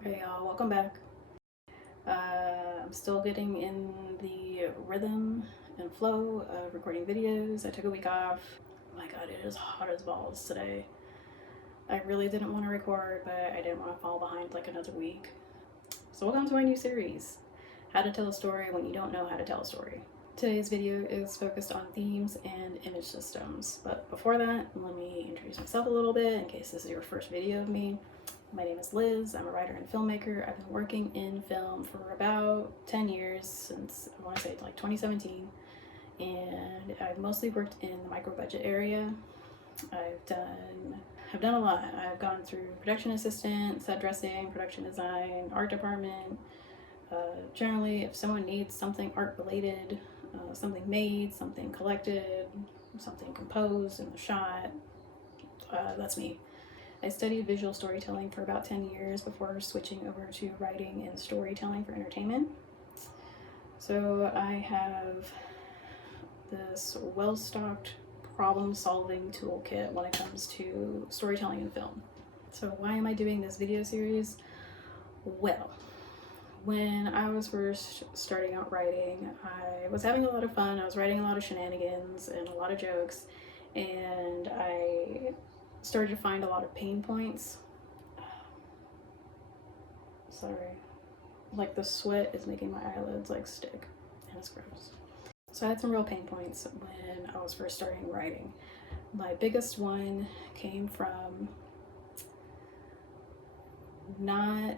Okay, y'all, welcome back. I'm still getting in the rhythm and flow of recording videos. I took a week off. Oh my god, it is hot as balls today. I really didn't want to record, but I didn't want to fall behind like another week. So welcome to my new series, How to Tell a Story When You Don't Know How to Tell a Story. Today's video is focused on themes and image systems, but before that, let me introduce myself a little bit in case this is your first video of me. My name is Liz. I'm a writer and filmmaker. I've been working in film for about 10 years, since I want to say like 2017, and I've mostly worked in the micro budget area. I've done a lot. I've gone through production assistant, set dressing, production design, art department. Generally, if someone needs something art related, something made, something collected, something composed in the shot, that's me. I studied visual storytelling for about 10 years before switching over to writing and storytelling for entertainment. So I have this well-stocked problem-solving toolkit when it comes to storytelling in film. So why am I doing this video series? Well, when I was first starting out writing, I was having a lot of fun. I was writing a lot of shenanigans and a lot of jokes, and I started to find a lot of pain points. Sorry, like the sweat is making my eyelids like stick, and it's gross. So I had some real pain points when I was first starting writing. My biggest one came from not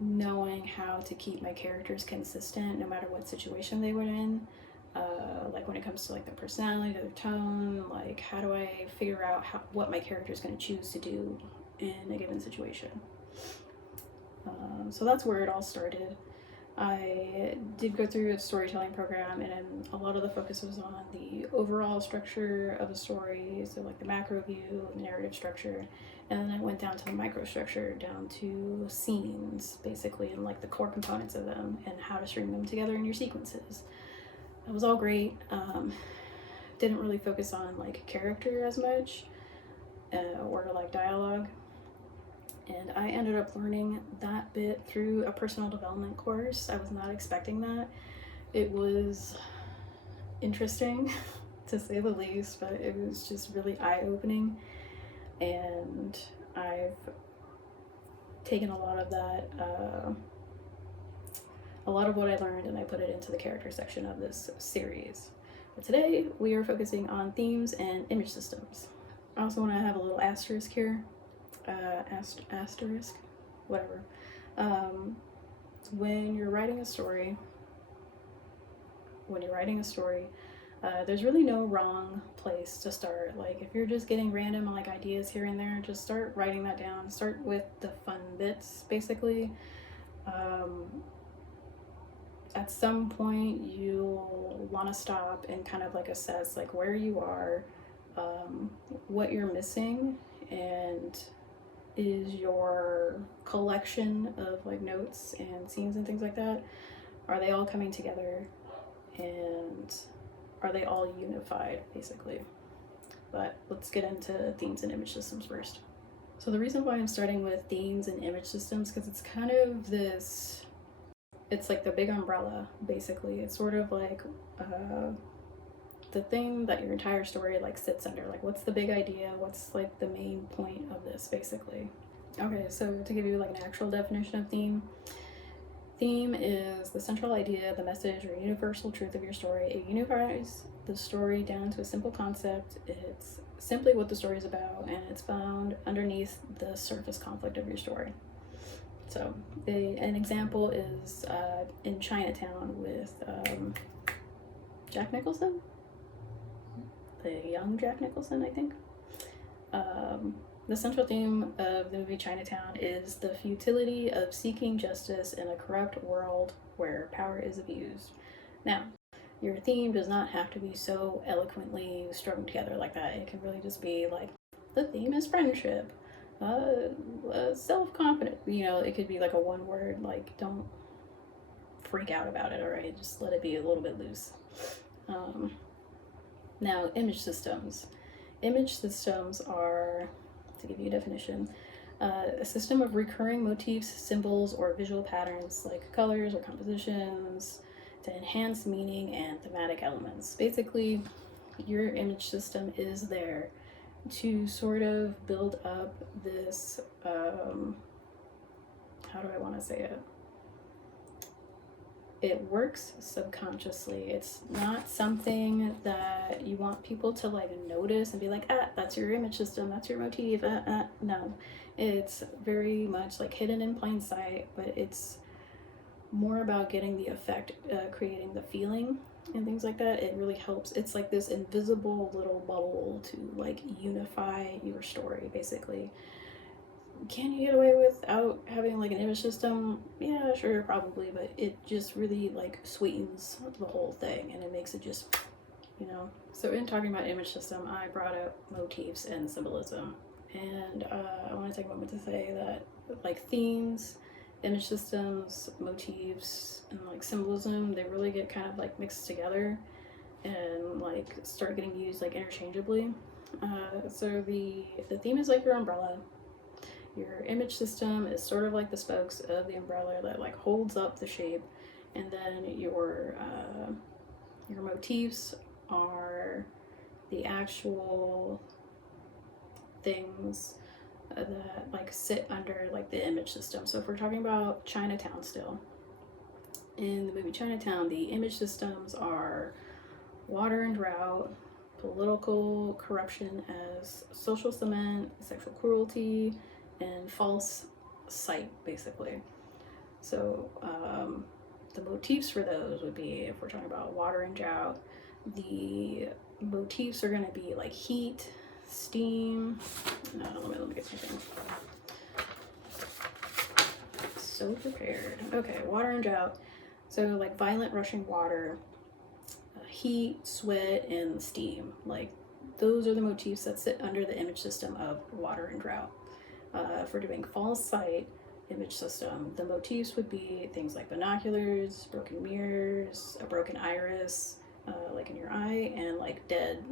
knowing how to keep my characters consistent no matter what situation they were in. Like when it comes to like their personality, their tone, like how do I figure out what my character is going to choose to do in a given situation. So that's where it all started. I did go through a storytelling program, and a lot of the focus was on the overall structure of a story, so like the macro view, the narrative structure, and then I went down to the micro structure, down to scenes basically, and like the core components of them and how to string them together in your sequences. It was all great. Didn't really focus on like character as much, or like dialogue. And I ended up learning that bit through a personal development course. I was not expecting that. It was interesting to say the least, but it was just really eye-opening. And I've taken a lot of that, a lot of what I learned, and I put it into the character section of this series. But today we are focusing on themes and image systems. I also want to have a little asterisk here. Asterisk, whatever. When you're writing a story, there's really no wrong place to start. Like if you're just getting random like ideas here and there, just start writing that down. Start with the fun bits, basically. At some point you'll want to stop and kind of like assess like where you are, what you're missing, and is your collection of like notes and scenes and things like that, are they all coming together, and are they all unified basically? But let's get into themes and image systems first. So the reason why I'm starting with themes and image systems, because it's kind of this, it's like the big umbrella basically. It's sort of like the thing that your entire story like sits under. Like what's the big idea, what's like the main point of this basically. Okay, so to give you like an actual definition of theme is the central idea, the message, or universal truth of your story. It unifies the story down to a simple concept. It's simply what the story is about, and it's found underneath the surface conflict of your story. So an example is in Chinatown with Jack Nicholson, the young Jack Nicholson, I think. The central theme of the movie Chinatown is the futility of seeking justice in a corrupt world where power is abused. Now, your theme does not have to be so eloquently strung together like that. It can really just be like, the theme is friendship, self-confidence. You know, it could be like a one word, like don't freak out about it, all right? Just let it be a little bit loose. Now, image systems. Image systems are, to give you a definition, A system of recurring motifs, symbols, or visual patterns like colors or compositions to enhance meaning and thematic elements. Basically, your image system is there to sort of build up this, how do I want to say it? It works subconsciously. It's not something that you want people to like notice and be like, ah, that's your image system, that's your motif. No, it's very much like hidden in plain sight, but it's more about getting the effect, creating the feeling and things like that. It really helps. It's like this invisible little bubble to like unify your story, basically. Can you get away without having like an image system? Yeah, sure, probably, but it just really like sweetens the whole thing and it makes it just, you know. So in talking about image system, I brought up motifs and symbolism, and I want to take a moment to say that like themes, image systems, motifs, and like symbolism, they really get kind of like mixed together and like start getting used like interchangeably. So the theme is like your umbrella. Your image system is sort of like the spokes of the umbrella that like holds up the shape, and then your motifs are the actual things that like sit under like the image system. So if we're talking about Chinatown still, in the movie Chinatown, the image systems are water and drought, political corruption as social cement, sexual cruelty, and false sight, basically. So the motifs for those would be, if we're talking about water and drought, the motifs are going to be like heat, steam. No, let me get my thing. So prepared. Okay, water and drought. So like violent rushing water, heat, sweat, and steam. Like those are the motifs that sit under the image system of water and drought. If we're doing false sight image system, the motifs would be things like binoculars, broken mirrors, a broken iris, like in your eye, and like dead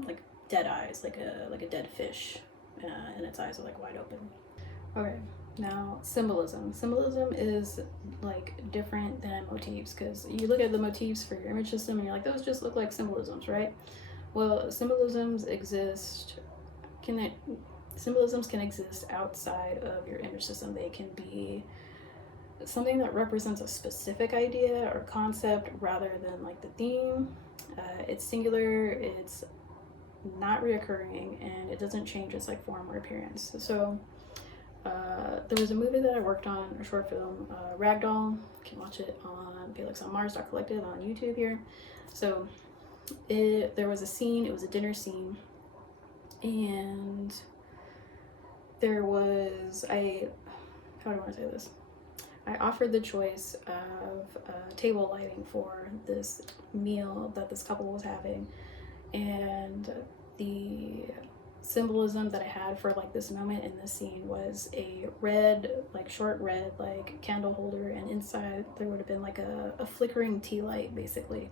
eyes, like a dead fish, and its eyes are like wide open. Okay, now symbolism. Symbolism is like different than motifs, because you look at the motifs for your image system and you're like, those just look like symbolisms, right? Well, symbolisms can exist outside of your image system. They can be something that represents a specific idea or concept rather than like the theme. It's singular, it's not reoccurring, and it doesn't change its like form or appearance. So there was a movie that I worked on, a short film, Ragdoll. You can watch it on felixonmars.collective on YouTube here. So there was a scene, it was a dinner scene, and there was how do I want to say this? I offered the choice of table lighting for this meal that this couple was having, and the symbolism that I had for like this moment in this scene was a red, like short red, like candle holder, and inside there would have been like a flickering tea light, basically,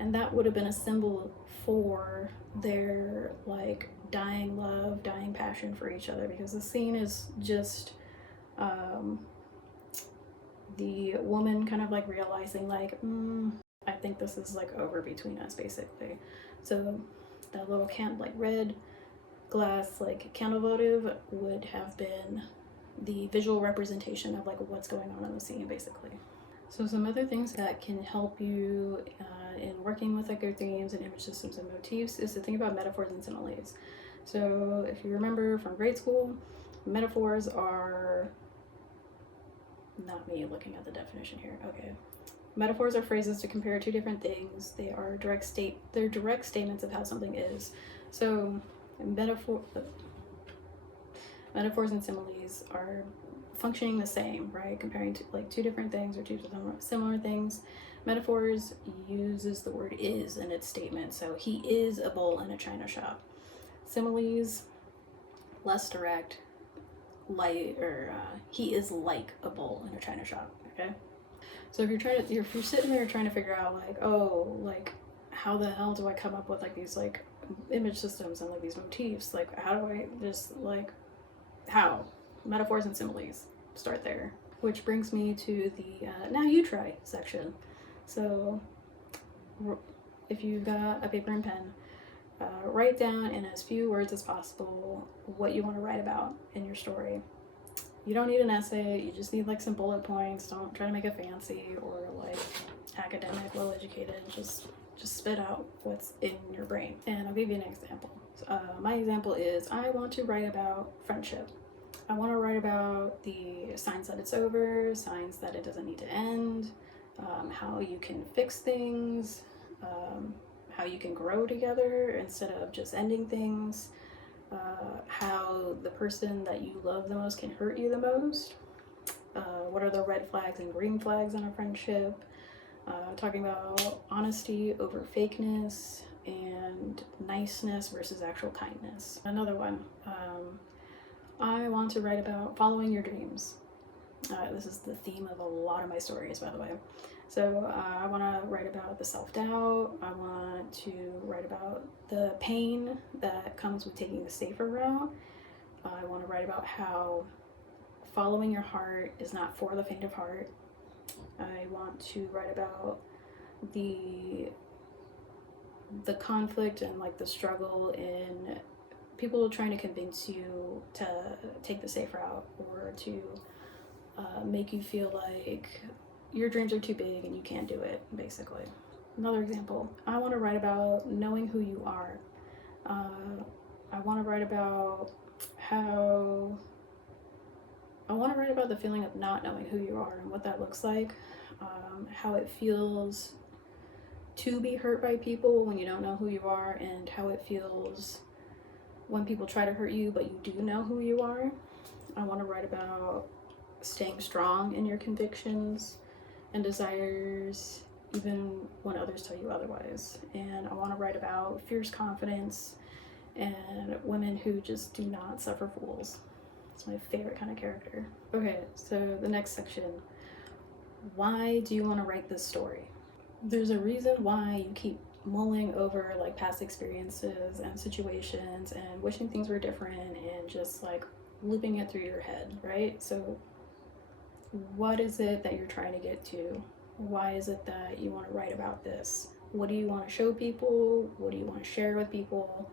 and that would have been a symbol for their like dying love, dying passion for each other, because the scene is just the woman kind of like realizing like, I think this is like over between us, basically. So that little like red glass like candle votive would have been the visual representation of like what's going on in the scene, basically. So some other things that can help you in working with like your themes and image systems and motifs is to think about metaphors and similes. So if you remember from grade school, metaphors are, not me looking at the definition here, okay. Metaphors are phrases to compare two different things. They are they're direct statements of how something is. So metaphors and similes are functioning the same, right? Comparing to like two different things or two similar things. Metaphors uses the word is in its statement. So he is a bull in a china shop. Similes, less direct, he is like a bull in a china shop. Okay, so if you're sitting there trying to figure out like, oh, like how the hell do I come up with like these like image systems and like these motifs, like how do I just like, how Metaphors and similes. Start there. Which brings me to the now you try section. So if you've got a paper and pen, write down in as few words as possible what you want to write about in your story. You don't need an essay, you just need like some bullet points. Don't try to make it fancy or like academic, well educated. Just spit out what's in your brain. And I'll give you an example. My example is I want to write about friendship. I want to write about the signs that it's over, signs that it doesn't need to end, how you can fix things, how you can grow together instead of just ending things, how the person that you love the most can hurt you the most, what are the red flags and green flags in a friendship, talking about honesty over fakeness and niceness versus actual kindness. Another one, I want to write about following your dreams. This is the theme of a lot of my stories, by the way. So I want to write about the self-doubt. I want to write about the pain that comes with taking the safer route. I want to write about how following your heart is not for the faint of heart. I want to write about the conflict and like the struggle in people trying to convince you to take the safe route or to make you feel like your dreams are too big and you can't do it, basically. Another example, I want to write about knowing who you are. I want to write about the feeling of not knowing who you are and what that looks like, how it feels to be hurt by people when you don't know who you are, and how it feels when people try to hurt you but you do know who you are. I want to write about staying strong in your convictions and desires even when others tell you otherwise. And I want to write about fierce confidence and women who just do not suffer fools. It's my favorite kind of character. Okay, so the next section. Why do you want to write this story? There's a reason why you keep mulling over like past experiences and situations and wishing things were different and just like looping it through your head, right? So what is it that you're trying to get to? Why is it that you want to write about this? What do you want to show people? What do you want to share with people?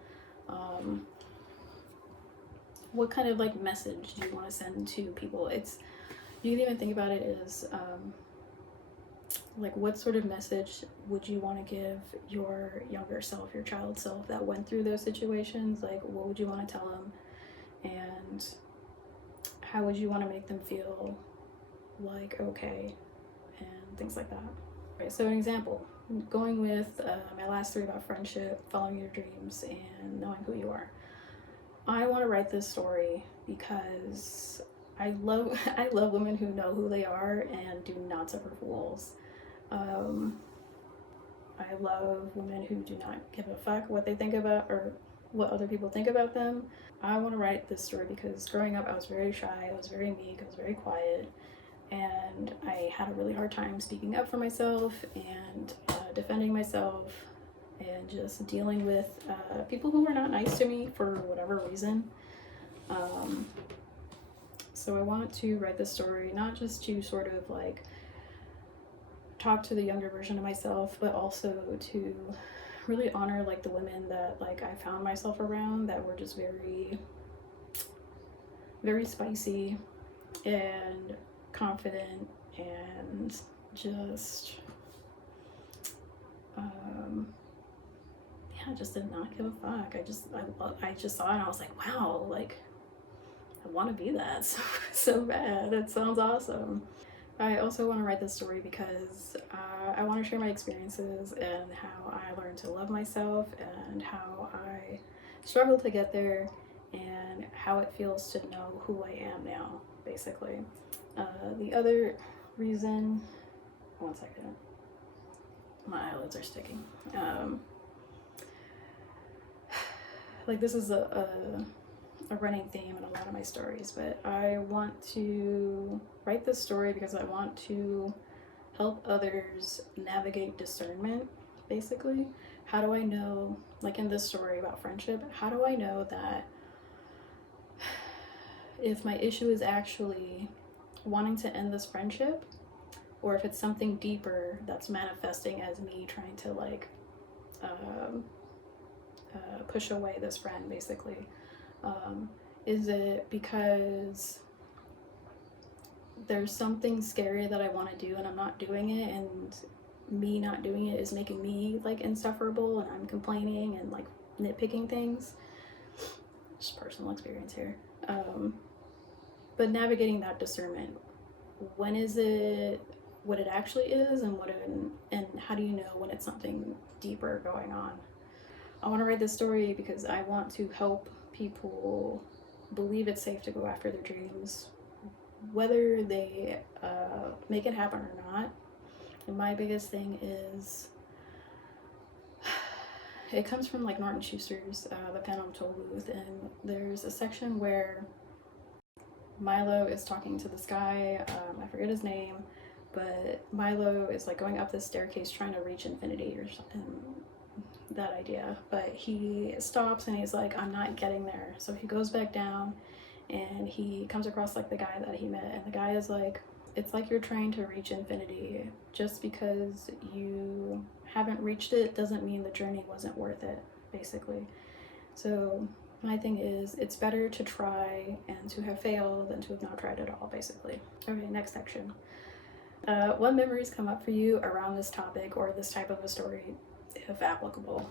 What kind of like message do you want to send to people? You can even think about it as like what sort of message would you want to give your younger self, your child self that went through those situations? Like what would you want to tell them? And how would you want to make them feel like okay and things like that? Okay, so an example, going with my last three about friendship, following your dreams, and knowing who you are. I want to write this story because I love women who know who they are and do not suffer fools. I love women who do not give a fuck what they think about or what other people think about them. I want to write this story because growing up I was very shy, I was very meek, I was very quiet, and I had a really hard time speaking up for myself and defending myself and just dealing with people who were not nice to me for whatever reason. So I want to write this story not just to sort of like talk to the younger version of myself, but also to really honor like the women that like I found myself around that were just very, very spicy and confident and just just did not give a fuck. I just saw it and I was like, wow, like I want to be that so bad. It sounds awesome. I also want to write this story because I want to share my experiences and how I learned to love myself and how I struggled to get there and how it feels to know who I am now, basically. The other reason, one second, my eyelids are sticking. Like this is a running theme in a lot of my stories, but I want to write this story because I want to help others navigate discernment, basically. How do I know, like in this story about friendship, how do I know that if my issue is actually wanting to end this friendship, or if it's something deeper that's manifesting as me trying to like push away this friend, basically. Is it because there's something scary that I want to do and I'm not doing it, and me not doing it is making me like insufferable and I'm complaining and like nitpicking things? Just personal experience here. But navigating that discernment, when is it what it actually is, and and how do you know when it's something deeper going on? I want to write this story because I want to help people believe it's safe to go after their dreams, whether they make it happen or not. And my biggest thing is, it comes from like Norton Schuster's The Phantom Toll Booth, and there's a section where Milo is talking to this guy, I forget his name, but Milo is like going up this staircase trying to reach infinity or something, that idea, but he stops and he's like, I'm not getting there. So he goes back down and he comes across like the guy that he met, and the guy is like, it's like you're trying to reach infinity. Just because you haven't reached it doesn't mean the journey wasn't worth it, basically. So my thing is, it's better to try and to have failed than to have not tried at all, basically. Okay, next section. What memories come up for you around this topic or this type of a story, if applicable?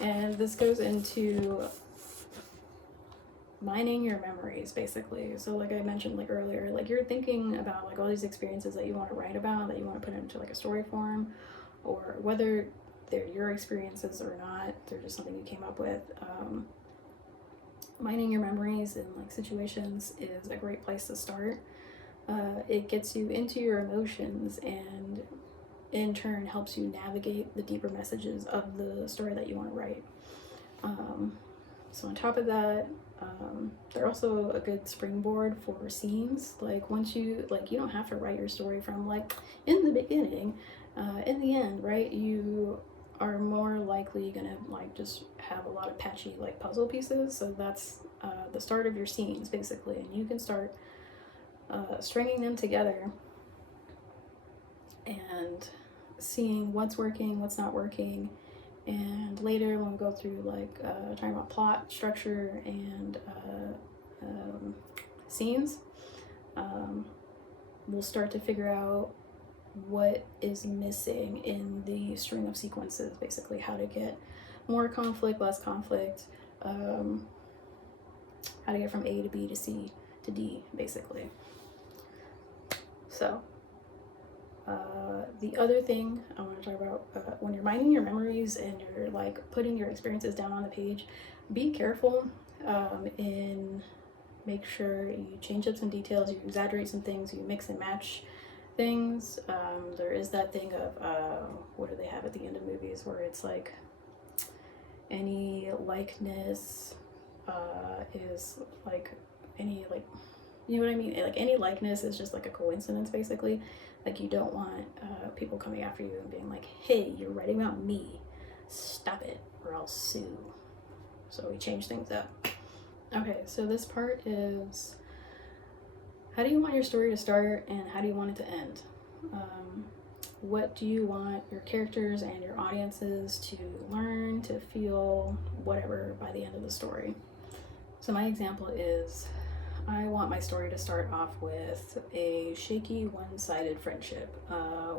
And this goes into mining your memories, basically. So like I mentioned like earlier, like you're thinking about like all these experiences that you want to write about, that you want to put into like a story form, or whether they're your experiences or not, they're just something you came up with. Mining your memories in like situations is a great place to start. It gets you into your emotions and in turn helps you navigate the deeper messages of the story that you want to write. So on top of that, they're also a good springboard for scenes. Like once you, like, you don't have to write your story from like in the beginning, in the end, right? You are more likely gonna like just have a lot of patchy like puzzle pieces. So that's the start of your scenes, basically, and you can start stringing them together and seeing what's working, what's not working. And later when we go through like talking about plot structure and scenes, we'll start to figure out what is missing in the string of sequences, basically how to get more conflict, less conflict, how to get from A to B to C to D, basically. So the other thing I want to talk about, when you're mining your memories and you're like putting your experiences down on the page, be careful in make sure you change up some details, you exaggerate some things, you mix and match things. There is that thing of what do they have at the end of movies where it's like any likeness is like any, like, you know what I mean? Like any likeness is just like a coincidence, basically. Like you don't want people coming after you and being like, hey, you're writing about me, stop it or I'll sue. So we change things up. Okay, so this part is, how do you want your story to start and how do you want it to end? What do you want your characters and your audiences to learn, to feel, whatever, by the end of the story? So my example is, I want my story to start off with a shaky, one-sided friendship,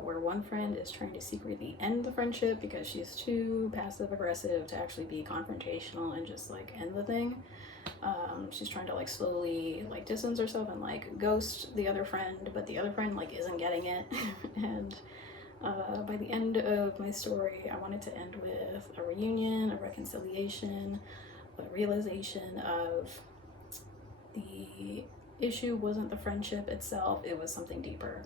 where one friend is trying to secretly end the friendship because she's too passive-aggressive to actually be confrontational and just like end the thing. She's trying to like slowly like distance herself and like ghost the other friend, but the other friend like isn't getting it. And by the end of my story, I want it to end with a reunion, a reconciliation, a realization of the issue wasn't the friendship itself, it was something deeper.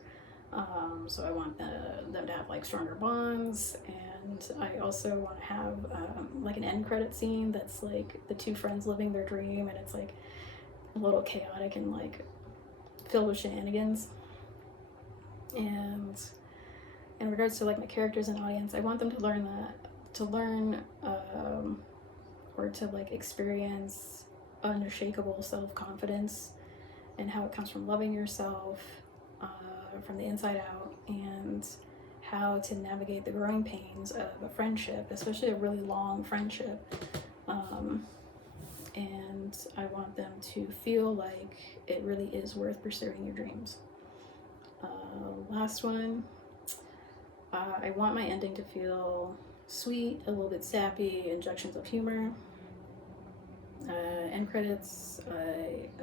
So I want them to have like stronger bonds, and I also want to have like an end credit scene that's like the two friends living their dream, and it's like a little chaotic and like filled with shenanigans. And in regards to like my characters and audience, I want them to learn or to like experience unshakable self-confidence and how it comes from loving yourself from the inside out, and how to navigate the growing pains of a friendship, especially a really long friendship. And I want them to feel like it really is worth pursuing your dreams. Last one, I want my ending to feel sweet, a little bit sappy, injections of humor. End credits,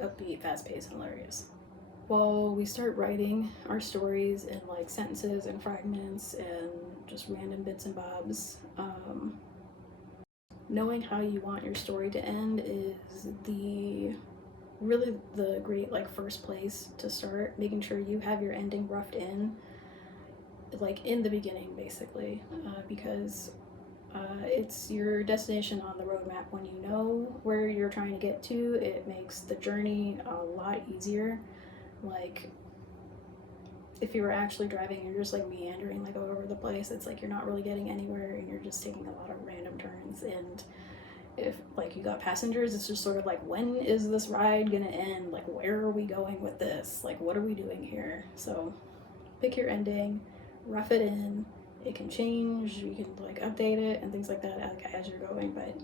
upbeat, fast-paced, and hilarious. Well, we start writing our stories in like sentences and fragments and just random bits and bobs. Knowing how you want your story to end is really the great like first place to start, making sure you have your ending roughed in like in the beginning, basically, because it's your destination on the roadmap. When you know where you're trying to get to, it makes the journey a lot easier. Like if you were actually driving and you're just like meandering like all over the place, it's like you're not really getting anywhere and you're just taking a lot of random turns. And if like you got passengers, it's just sort of like, when is this ride gonna end? Like, where are we going with this? Like, what are we doing here? So pick your ending, rough it in. It can change, you can like update it and things like that as you're going, but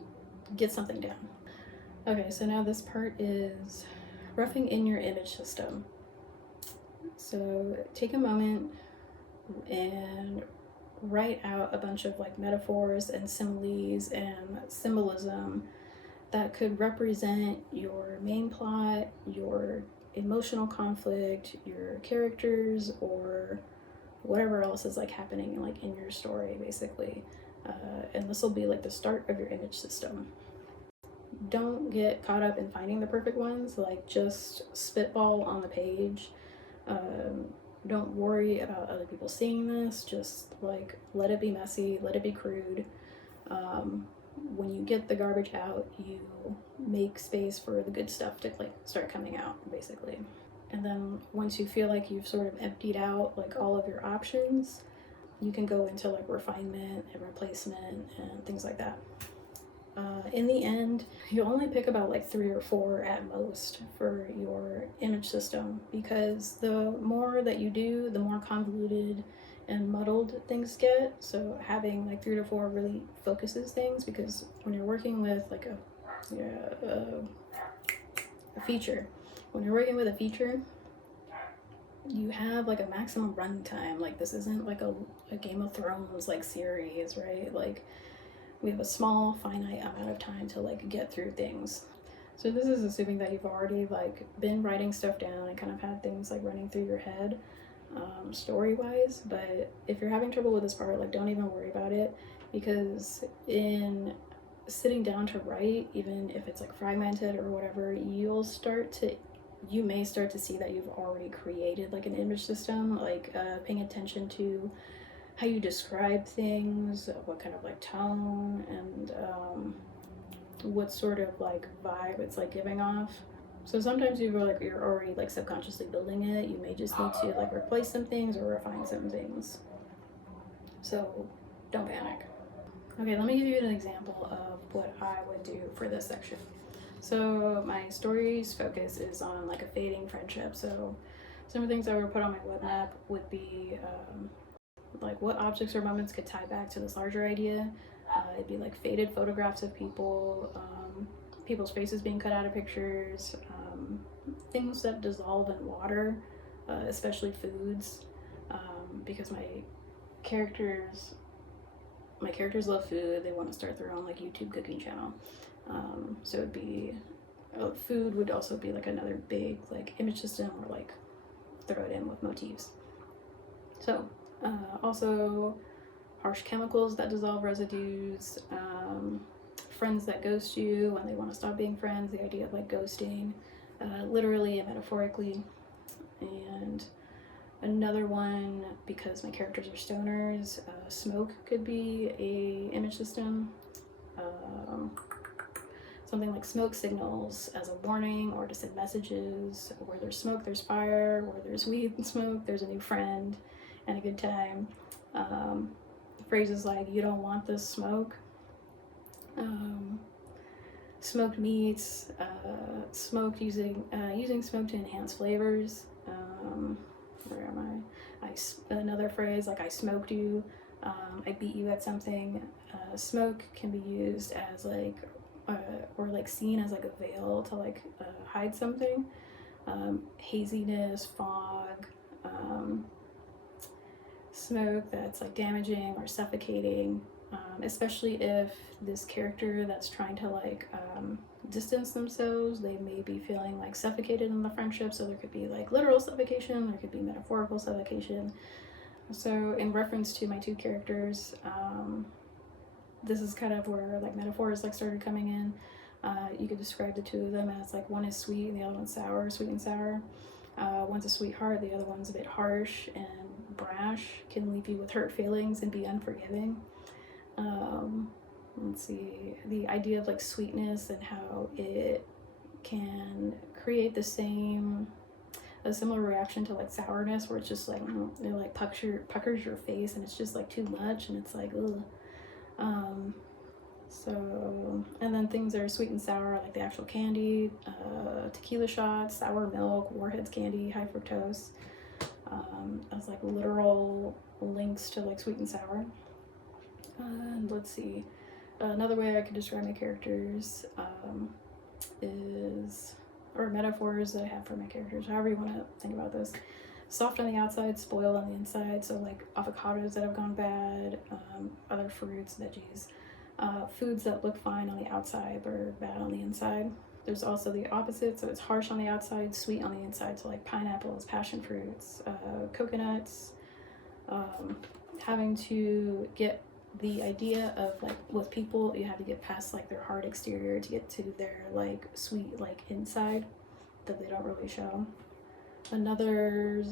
get something down. Okay, so now this part is roughing in your image system. So take a moment and write out a bunch of like metaphors and similes and symbolism that could represent your main plot, your emotional conflict, your characters, or whatever else is like happening like in your story, basically. And this will be like the start of your image system. Don't get caught up in finding the perfect ones, like just spitball on the page. Don't worry about other people seeing this, just like let it be messy, let it be crude. When you get the garbage out, you make space for the good stuff to like start coming out, basically. And then once you feel like you've sort of emptied out like all of your options, you can go into like refinement and replacement and things like that. In the end, you'll only pick about like 3 or 4 at most for your image system, because the more that you do, the more convoluted and muddled things get. So having like 3 to 4 really focuses things, because when you're working with like a feature, when you're working with a feature, you have like a maximum runtime. Like this isn't like a Game of Thrones like series, right? Like we have a small finite amount of time to like get through things. So this is assuming that you've already like been writing stuff down and kind of had things like running through your head, story wise. But if you're having trouble with this part, like don't even worry about it, because in sitting down to write, even if it's like fragmented or whatever, you may start to see that you've already created like an image system, like paying attention to how you describe things, what kind of like tone, and what sort of like vibe it's like giving off. So sometimes you're already like subconsciously building it. You may just need to like replace some things or refine some things. So don't panic. Okay, let me give you an example of what I would do for this section. So my story's focus is on like a fading friendship. So some of the things I would put on my web map would be like what objects or moments could tie back to this larger idea. It'd be like faded photographs of people, people's faces being cut out of pictures, things that dissolve in water, especially foods, because my characters love food. They want to start their own like YouTube cooking channel. So it'd be food would also be like another big like image system, or like throw it in with motifs. So also harsh chemicals that dissolve residues, friends that ghost you when they want to stop being friends, the idea of like ghosting, literally and metaphorically. And another one, because my characters are stoners, smoke could be a image system. Something like smoke signals as a warning or to send messages. Where there's smoke, there's fire. Where there's weed and smoke, there's a new friend and a good time. Phrases like, you don't want this smoke. smoked meats, smoked using smoke to enhance flavors. Where am I? Another phrase like I smoked you, I beat you at something. Smoke can be used as like or like seen as like a veil to like hide something. Haziness, fog, smoke that's like damaging or suffocating, especially if this character that's trying to like distance themselves, they may be feeling like suffocated in the friendship. So there could be like literal suffocation, there could be metaphorical suffocation. So in reference to my two characters, this is kind of where like metaphors like started coming in. You could describe the two of them as like one is sweet and the other one's sour, sweet and sour. One's a sweetheart, the other one's a bit harsh and brash, can leave you with hurt feelings and be unforgiving. Let's see, the idea of like sweetness and how it can create a similar reaction to like sourness, where it's just like it like puckers your face and it's just like too much and it's like ugh. So, and then things that are sweet and sour, like the actual candy, tequila shots, sour milk, Warheads candy, high fructose, as like literal links to like sweet and sour. And let's see, another way I could describe my characters is, or metaphors that I have for my characters, however you want to think about this. Soft on the outside, spoiled on the inside. So like avocados that have gone bad, other fruits, veggies. Foods that look fine on the outside but are bad on the inside. There's also the opposite, so it's harsh on the outside, sweet on the inside. So like pineapples, passion fruits, coconuts. Having to get the idea of like with people, you have to get past like their hard exterior to get to their like sweet like inside that they don't really show. Another,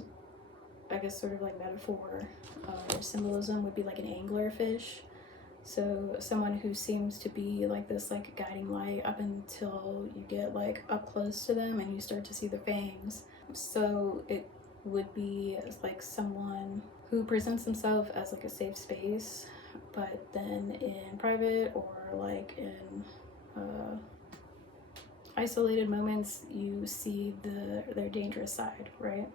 I guess, sort of like metaphor or symbolism would be like an anglerfish. So someone who seems to be like this like guiding light up until you get like up close to them and you start to see the fangs. So it would be like someone who presents himself as like a safe space, but then in private or like in isolated moments you see their dangerous side, right?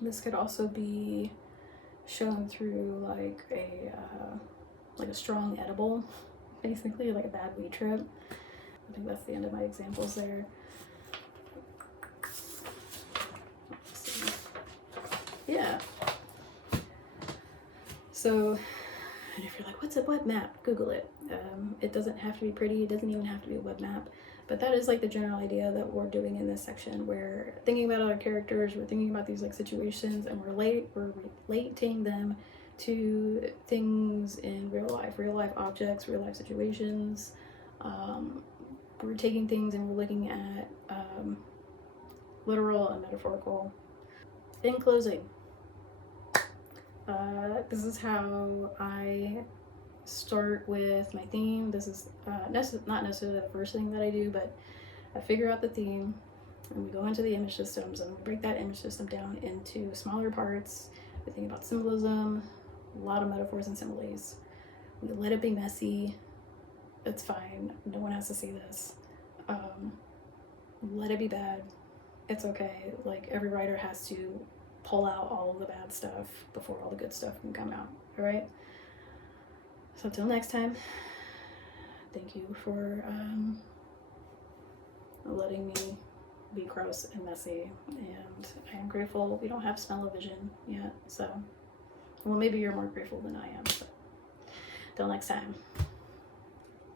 This could also be shown through like a strong edible, basically like a bad weed trip. I think that's the end of my examples there. Yeah. So, and if you're like, what's a web map? Google it. It doesn't have to be pretty. It doesn't even have to be a web map. But that is like the general idea that we're doing in this section. We're thinking about our characters. We're thinking about these like situations, and we're relating them to things in real life objects, real life situations. We're taking things and we're looking at literal and metaphorical. In closing, this is how I start with my theme. This is not necessarily the first thing that I do, but I figure out the theme and we go into the image systems and we break that image system down into smaller parts. We think about symbolism, a lot of metaphors and similes. We let it be messy. It's fine. No one has to see this. Let it be bad. It's okay. Like every writer has to pull out all of the bad stuff before all the good stuff can come out. All right. So until next time, thank you for letting me be gross and messy. And I am grateful we don't have smell-o-vision yet. So, well, maybe you're more grateful than I am. But until next time.